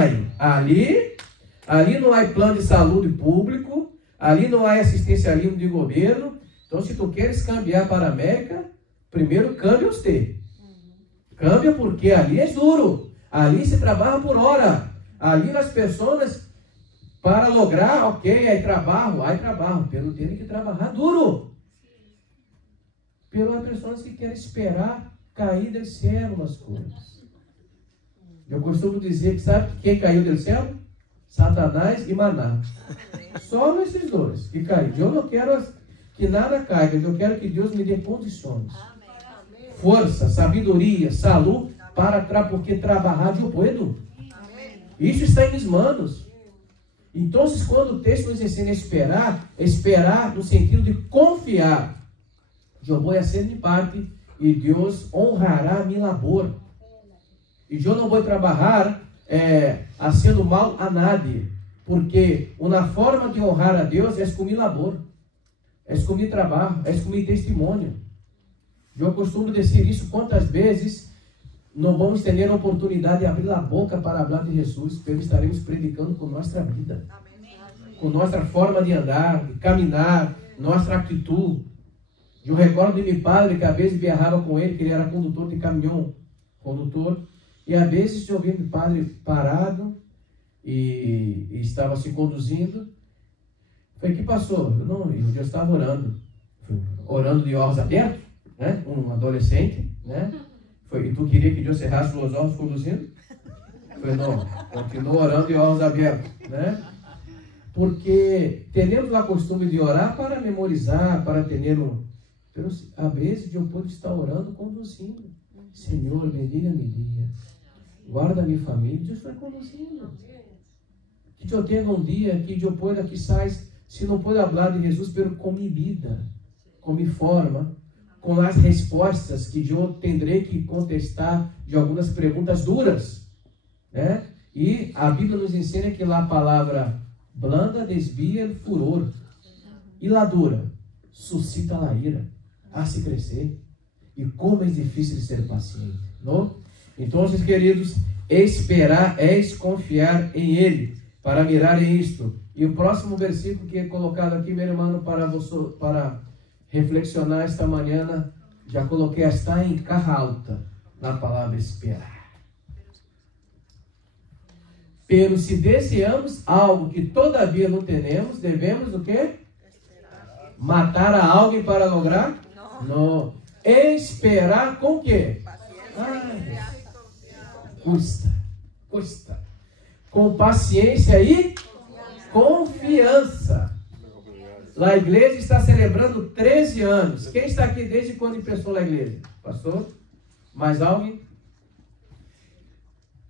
Ali não há plano de saúde público, ali não há assistencialismo de governo. Então, se tu queres cambiar para a América, primeiro cambia você. Cambia porque ali é duro. Ali se trabalha por hora. Ali as pessoas, para lograr, aí trabalho, pelo tem que trabalhar duro. Pelas pessoas que querem esperar cair do céu as coisas. Eu costumo dizer que sabe quem caiu do céu? Satanás e Maná. Só esses dois que caíram. Eu não quero que nada caiga, eu quero que Deus me dê condições. Força, sabedoria, saúde, porque trabalhar eu puedo. Isso está em minhas mãos. Então, quando o texto nos ensina a esperar no sentido de confiar, eu vou ser minha parte e Deus honrará minha labor. E eu não vou trabalhar fazendo mal a nadie, porque uma forma de honrar a Deus é com minha labor, é com meu trabalho, é com meu testemunho. Eu costumo dizer isso quantas vezes não vamos ter a oportunidade de abrir a boca para falar de Jesus, porque estaremos predicando com nossa vida, com nossa forma de andar, de caminhar, nossa atitude. Eu recordo de meu padre que às vezes viajava com ele, que ele era condutor de caminhão, e às vezes eu vi meu padre parado e estava se conduzindo. Foi que passou? Eu estava orando de olhos abertos, né? Um adolescente, né? E tu queria que Deus cerrasse os olhos conduzindo? Foi não, continua orando de olhos abertos, né? Porque temos o costume de orar para memorizar, para ter às vezes eu posso estar orando conduzindo. Senhor, bendiga meu dia, guarda minha família. Deus vai conduzindo. Que eu tenha um dia que eu possa, se não pode falar de Jesus, pero com minha vida, com minha forma, com as respostas que eu terei que contestar de algumas perguntas duras, né? E a Bíblia nos ensina que lá a palavra blanda desvia o furor e lá dura suscita a ira, a se crescer. E como é difícil de ser paciente, não? Então, queridos, esperar é confiar em Ele, para mirar em isto. E o próximo versículo que é colocado aqui, meu irmão, para reflexionar esta manhã, já coloquei, está em carra alta, na palavra esperar. Pero se desejamos algo que todavia não temos, devemos o quê? Matar a alguém para lograr? Não. Esperar com o quê? Custa. Com paciência e confiança. A igreja está celebrando 13 anos. Quem está aqui desde quando começou a igreja? Pastor? Mais alguém?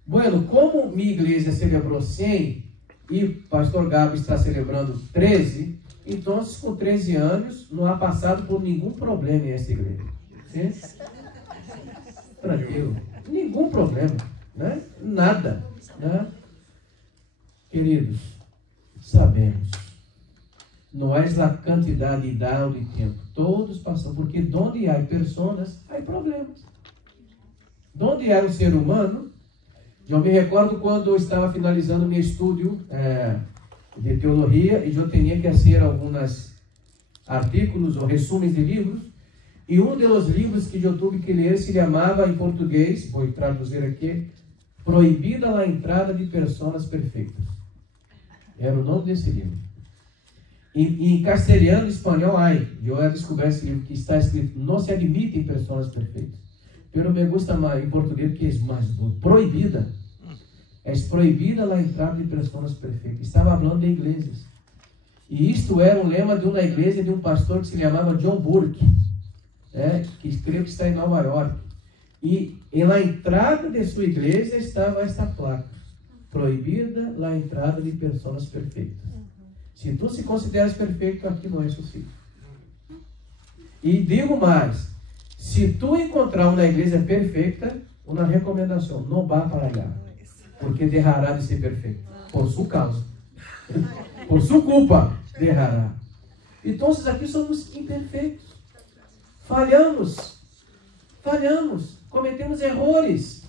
Bueno, como minha igreja celebrou 100 e pastor Gabi está celebrando 13, então com 13 anos não há passado por nenhum problema em essa igreja. Sim? Tranquilo. Nenhum problema. Né? Nada. Né? Queridos, sabemos. Não é a quantidade de idade ou de tempo. Todos passam. Porque onde há pessoas, há problemas. Onde há um ser humano, eu me recordo quando eu estava finalizando meu estudo de teologia e eu tinha que fazer alguns artigos ou resumos de livros. E um dos livros que eu tive que ler se chamava em português, vou traduzir aqui, Proibida a entrada de pessoas perfeitas. Era o nome desse livro. Em castelhano e espanhol, eu descobri esse livro que está escrito: não se admitem pessoas perfeitas. Pero me gusta mais em português que é mais proibida. É proibida a entrada de pessoas perfeitas. Estava falando de igrejas. E isto era um lema de uma igreja de um pastor que se chamava John Burke, que creio que está em Nova York. E na entrada de sua igreja estava esta placa: proibida a entrada de pessoas perfeitas. Se tu se consideras perfeito, aqui não é possível. E digo mais: se tu encontrar uma igreja perfeita, uma recomendação: não vá para lá, porque deixará de ser perfeito, por sua causa, por sua culpa, deixará. Então, aqui somos imperfeitos, falhamos, cometemos erros,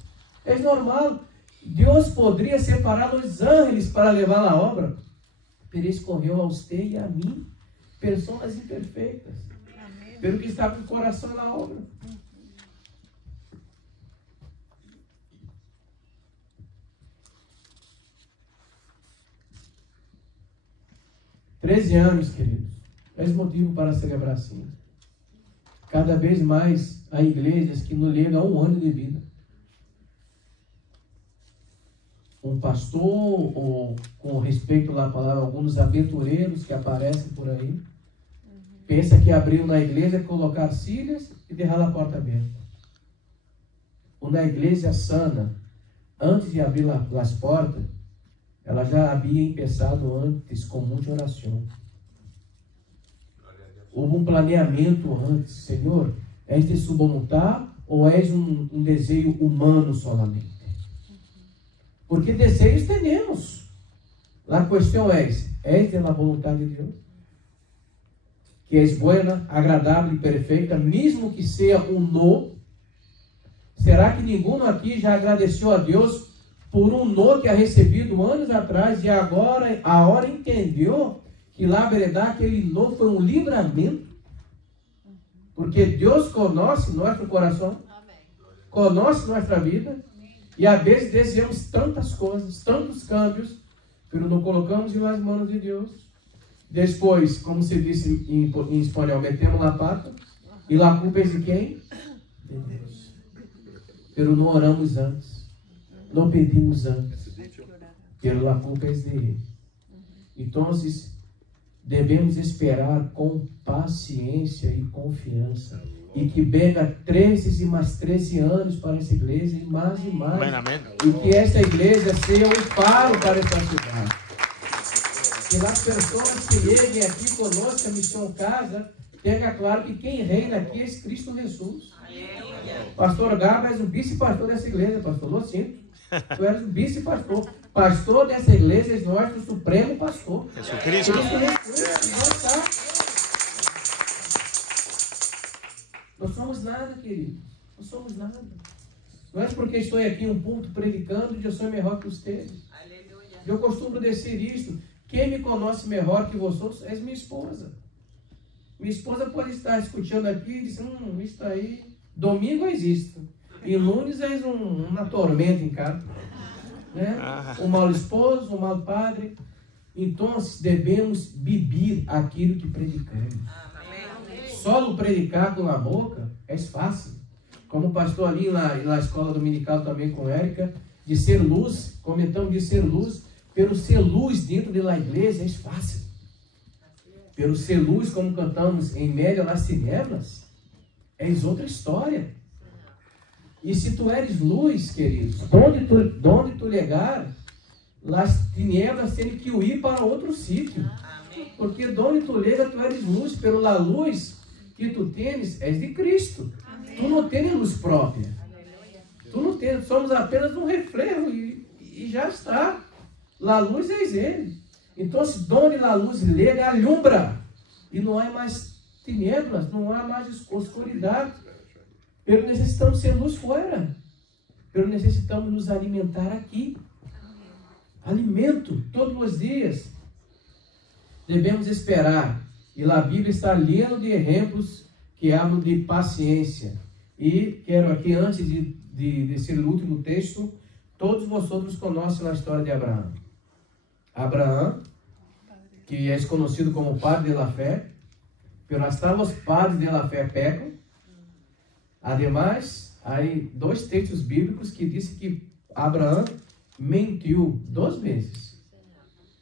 é normal. Deus poderia separar os ángeles para levar a obra, pero escorreu a você e a mim, pessoas imperfeitas, pelo que está com o coração na obra. "13 anos, queridos, é motivo para celebrar assim. Cada vez mais há igrejas que não chegam a 1 ano de vida. Um pastor, ou com respeito à palavra, alguns aventureiros que aparecem por aí, pensa que abrir uma igreja é colocar cílias e deixar a porta aberta. Uma igreja sana, antes de abrir as portas, ela já havia começado antes com muita oração. Houve um planeamento antes. Senhor, és de sua vontade ou és um desejo humano solamente? Porque desejos temos. A questão és da vontade de Deus? Que é boa, agradável e perfeita, mesmo que seja um no. Será que ninguém aqui já agradeceu a Deus por um no que ha recebido anos atrás e agora a hora entendeu que na verdade aquele no foi um livramento? Porque Deus conhece nosso coração, conhece nossa vida, e às vezes desejamos tantas coisas, tantos câmbios, mas não colocamos nas mãos de Deus. Depois, como se disse em espanhol, metemos a pata, e a culpa é de quem? De Deus. Mas não oramos antes, não pedimos antes, mas a culpa é de Ele. Então, devemos esperar com paciência e confiança. E que venha 13 e mais 13 anos para essa igreja, e mais e mais. Amém. E que esta igreja seja um faro para esta cidade. Que as pessoas que cheguem aqui conosco, a Missão Casa, tenha claro que quem reina aqui é Cristo Jesus. Pastor Gabi, és o vice-pastor dessa igreja, pastor Locinto. Tu és o vice-pastor. Pastor dessa igreja é nosso supremo pastor. Jesus Cristo. Não somos nada, queridos. Não somos nada. Não é porque estou aqui em um púlpito predicando que eu sou melhor que vocês. Eu costumo dizer isto: quem me conhece melhor que vocês é minha esposa. Minha esposa pode estar escutando aqui e dizer: isso aí, domingo existe. E lunes é uma tormenta em casa. Né? Um mau esposo, um mau padre. Então devemos viver aquilo que predicamos. Só predicar com a boca É fácil. Como pastor ali na escola dominical também com Érica, de ser luz, comentamos de ser luz, pelo ser luz dentro da igreja é fácil. Pelo ser luz, como cantamos em média nas tinieblas, é outra história. E se tu eres luz, queridos, onde tu legar, as tinieblas têm que ir para outro sítio. Porque onde tu lega, tu eres luz. Pela luz que tu tens, és de Cristo. Tu não tens luz própria. Tu não tens, somos apenas um reflejo e já está. A luz é Ele. Então, se onde a luz lega, alumbra. E não há mais tinieblas, não há mais escuridade. Pero necessitamos ser luz fora. Pero necessitamos nos alimentar aqui. Alimento todos os dias. Devemos esperar. E a Bíblia está llena de exemplos que falam de paciência. E quero aqui, antes de ser o último texto, todos vocês conhecem a história de Abraão. Abraão, que é conhecido como padre da fé, pero hasta os padres da fé pecam. Ademais, há 2 textos bíblicos que dizem que Abraão mentiu 2 vezes.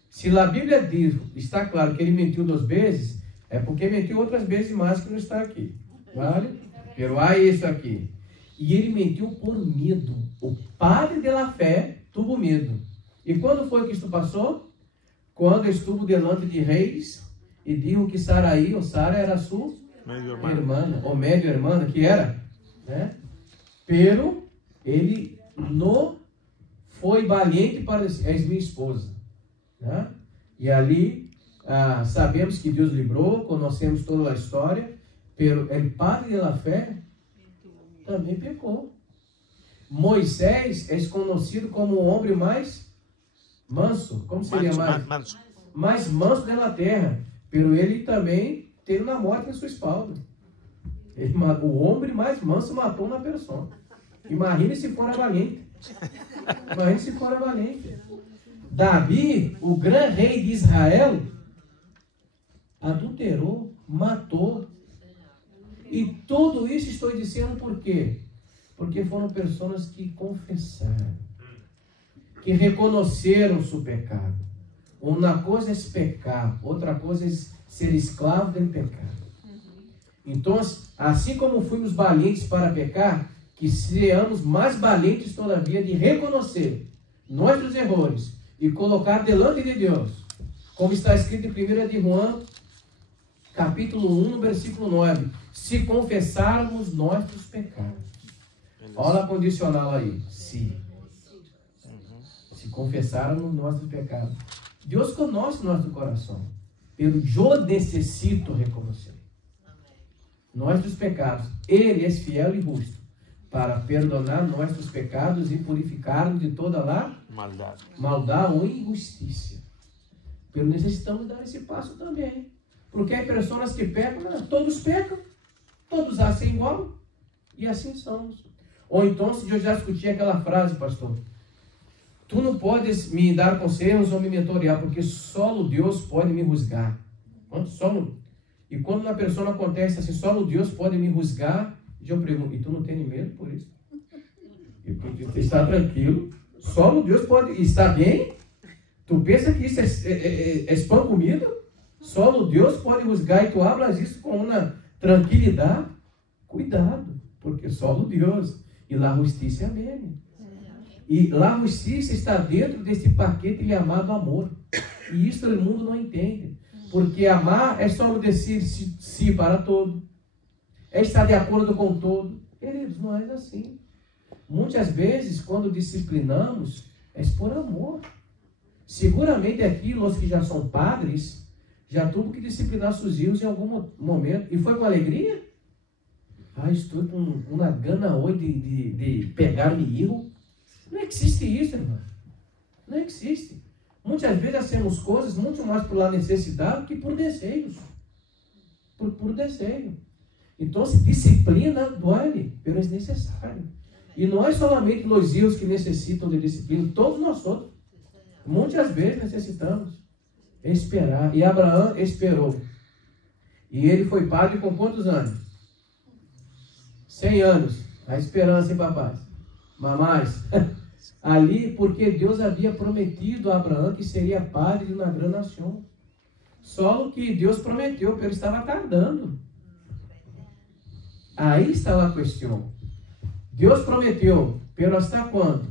Se a Bíblia diz, está claro que ele mentiu 2 vezes, é porque mentiu outras vezes mais que não está aqui. Vale? Pero há isso aqui. E ele mentiu por medo. O padre da fé teve medo. E quando foi que isto passou? Quando estuvo delante de reis e disse que Saraí, ou Sara, era sua irmã, ou médio irmã, que era, né? Pero ele não foi valiente para dizer, és minha esposa, né? E ali sabemos que Deus livrou, conhecemos toda a história, pero o padre da fé também pecou. Moisés é conhecido como o homem mais manso. Como seria mais manso da terra? Pero ele também teve uma morte em sua espalda. O homem mais manso matou uma pessoa. Imagine se fora valente. Imagine se fora valente. Davi, o grande rei de Israel, adulterou, matou. E tudo isso estou dizendo por quê? Porque foram pessoas que confessaram, que reconheceram seu pecado. Uma coisa é pecar, outra coisa é ser escravo do pecado. Então, assim como fomos valentes para pecar, que sejamos mais valentes todavia de reconhecer nossos erros e colocar delante de Deus, como está escrito em 1 de João, capítulo 1, versículo 9, se confessarmos nossos pecados. Olha a condicional aí, se confessarmos nossos pecados. Deus conhece nosso coração, pelo eu necessito reconhecer nossos pecados. Ele é fiel e justo para perdonar nossos pecados e purificar-nos de toda a maldade ou injustiça. Pero necessitamos dar esse passo também, porque há pessoas que pecam, todos pecam, todos fazem igual, e assim somos. Ou então, se eu já discuti aquela frase, pastor, tu não podes me dar conselhos ou me mentorear, porque só Deus pode me juzgar. E quando uma pessoa acontece assim, só Deus pode me juzgar, eu pergunto, e tu não tem medo por isso? Tu está tranquilo, só Deus pode, está bem? Tu pensa que isso é pão comido? Só Deus pode juzgar e tu hablas isso com uma tranquilidade? Cuidado, porque só Deus. E a justiça é dele. E a justiça está dentro desse paquete chamado amor. E isso o mundo não entende. Porque amar é só dizer sim para todo. É estar de acordo com todo. Queridos, não é assim. Muitas vezes, quando disciplinamos, é por amor. Seguramente aqui, os que já são padres, já tuvo que disciplinar seus filhos em algum momento. E foi com alegria? Estou com uma gana hoje de pegar meu filho. Não existe isso, irmão. Não existe. Muitas vezes hacemos coisas muito mais por necessidade que por desejos. Por desejo. Então, disciplina dói, mas é necessário. E não é somente os filhos que necessitam de disciplina, todos nós outros. Muitas vezes necessitamos esperar. E Abraão esperou. E ele foi padre com quantos anos? 100 anos. A esperança, hein, papais? Mamais. Ali, porque Deus havia prometido a Abraão que seria padre de uma grande nação. Só o que Deus prometeu, pero estava tardando. Aí está a questão. Deus prometeu, pero hasta quando?